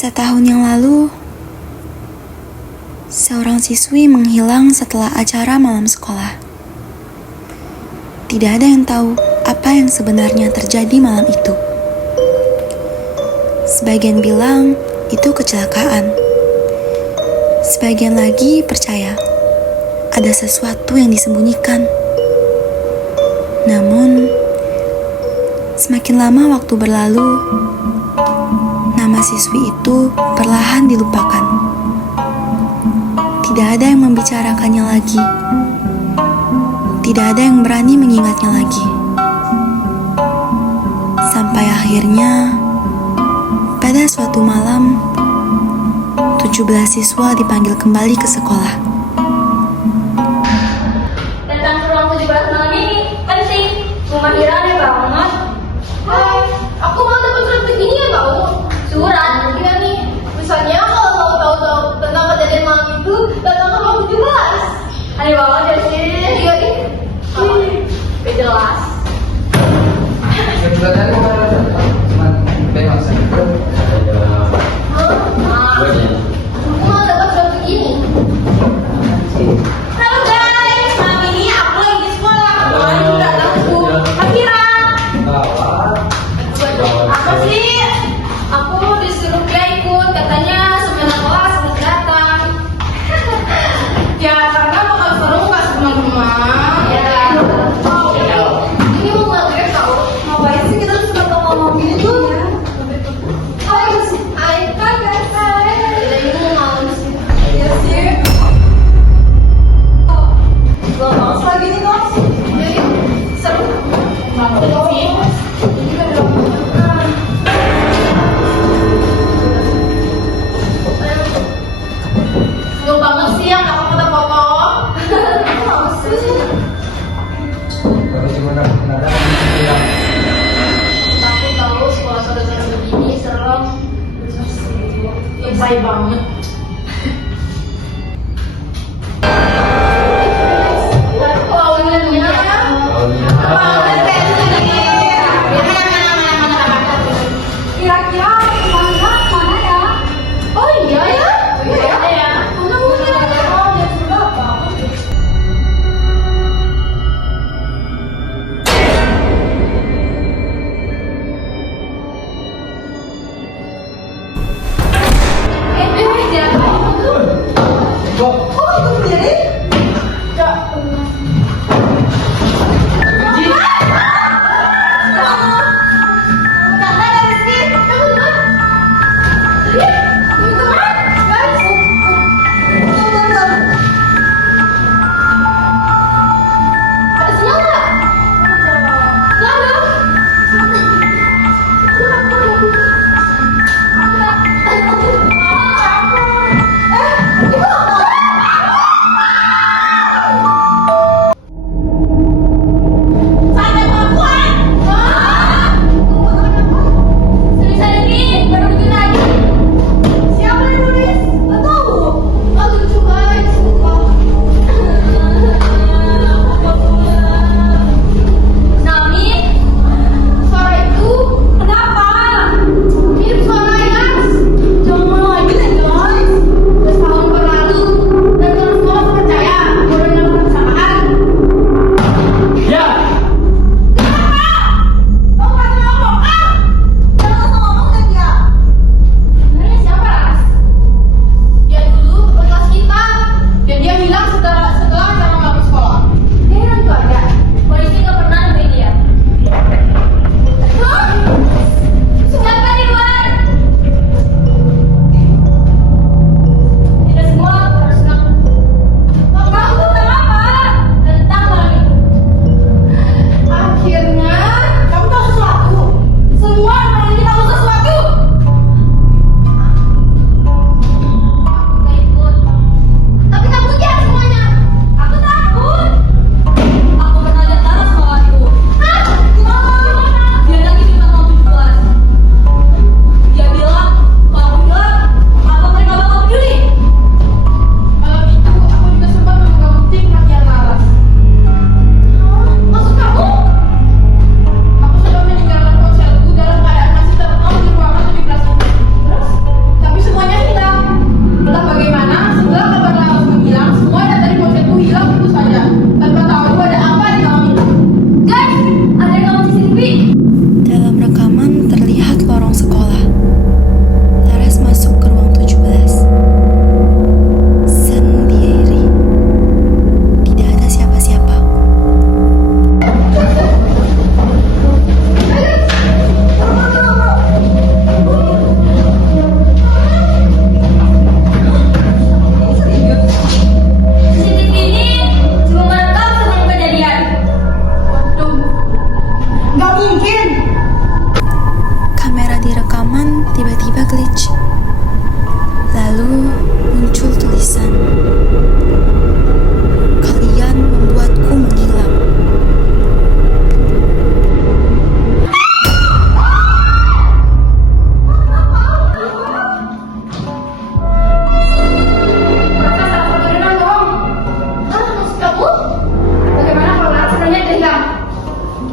Setahun yang lalu, seorang siswi menghilang setelah acara malam sekolah. Tidak ada yang tahu apa yang sebenarnya terjadi malam itu. Sebagian bilang itu kecelakaan. Sebagian lagi percaya ada sesuatu yang disembunyikan. Namun, semakin lama waktu berlalu, nama siswi itu perlahan dilupakan. Tidak ada yang membicarakannya lagi. Tidak ada yang berani mengingatnya lagi. Sampai akhirnya, pada suatu malam, 17 siswa dipanggil kembali ke sekolah. Datang ke ruang 17 malam ini penting. Kemahirannya banget. Hai, aku mau dapat surat beginian tau. Surat. Iya nih, misalnya kalau mau tahu tentang kejadian malam itu, datang ke ruang 17. Aneh banget ya sih. Iya nih. Gak jelas. Aku mau dapat surat begini. Halo guys, malam ini aku lagi di sekolah. Kemarin juga aku Akira. Apa sih? Aku disuruh dia ikut. Katanya sebenarnya kelas harus datang. Ya karena bakal seru nggak teman-teman. Ya. Ini mau maghrib tau. Ngapain sih kita suka ngomong gini tuh? Hai, hai, guys, hai. Ini mau malam sih. Iya sih. Bagus lagi nih guys. Jadi seru. Banget sih. Seru banget sih yang kakak foto-foto. Aku tahu sekolah saudara begini serem. Lebay banget. Oh, ini ya. Kira-kira mana ya? Oh iya ya. Iya ya. Mana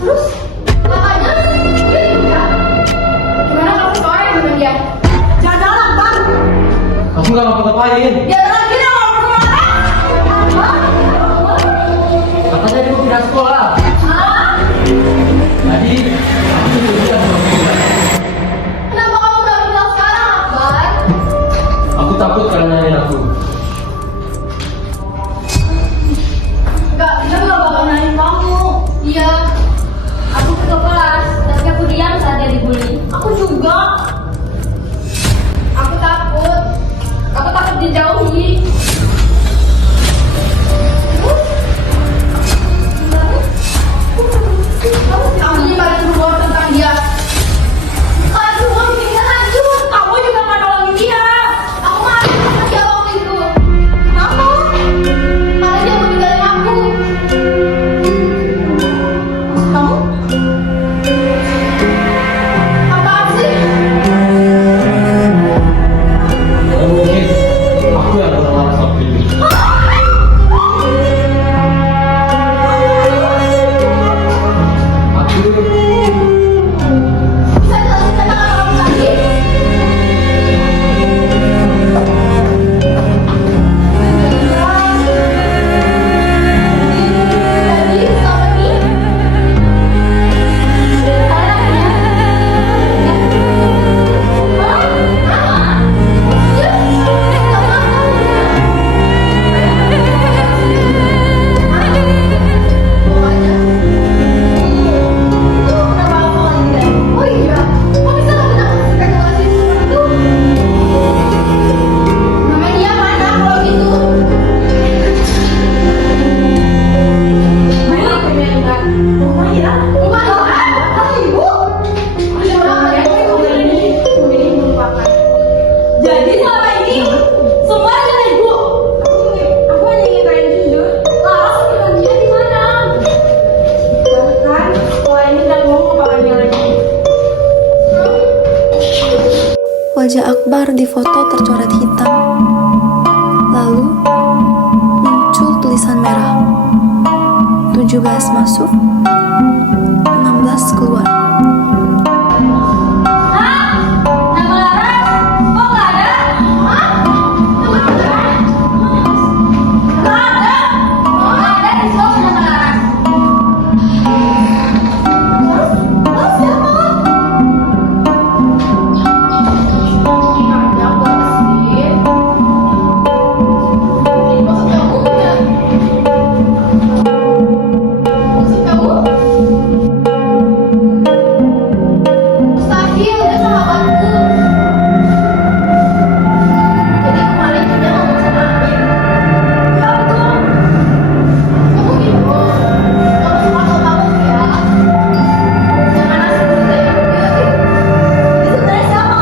Terus katanya dia juga. Gimana kalau sore dengan dia? Jangan galak, Bang. Aku nggak ngapa-ngapain. Ya lagi dong mau pulang. Hah? Katanya dia mau pindah sekolah. Hah? Jadi aku sudah bilang sama dia. Kenapa kamu nggak bilang sekarang, Akbar? Aku takut kalian nanyain aku. Enggak, dia nggak bakal nanyain kamu. Iya. Aku ke kelas, tapi aku diam saat dia dibully. Aku juga. Aku takut. Aku takut dijauhi. Aku nyebarin rumor tentang dia. Aduh, kamu bikin lanjut. Kamu juga nggak nolongin dia. Aku marah sama dia waktu itu. Kenapa? Karena dia mau ninggalin aku. Kamu? Apaan sih? Dan mungkin aku yang pernah marah sama Billy. Aku Bisa jelasin tentang kamu lagi? Jadi selama ini anaknya oh iya, kok bisa kamu dapat spekulasi seperti itu? Namanya dia mana kalau gitu? Mana aku yang enggak? Mahira? Mahira? Ibu? Jadi selama ini semua adalah ibu. Aku hanya ingin kalian jujur. Laras sama dia di mana? Bahkan sekolah ini tidak mau melupakannya lagi. Wajah Akbar di foto tercoret hitam. Lalu muncul tulisan merah. 17 masuk, 16 keluar. Hah? Nama Laras? Kok nggak ada? Hah? Nama Laras? Nggak ada. Nggak ada di sekolah nama Laras. Laras siapa? Ada apa sih? Maksud kamu ya? Maksud kamu? Mustahil, dia sahabatku. Jadi kemarin dia ngomong sama Amin. Ya betul. Kamu gitu. Kamu suka sama kamu ya. Jangan asal bertanya dia sih. Itu sebenarnya siapa?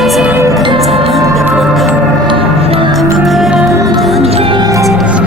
Seseorang di dalam sana tidak pernah tahu apakah ia datang jalan yang melintasi deras.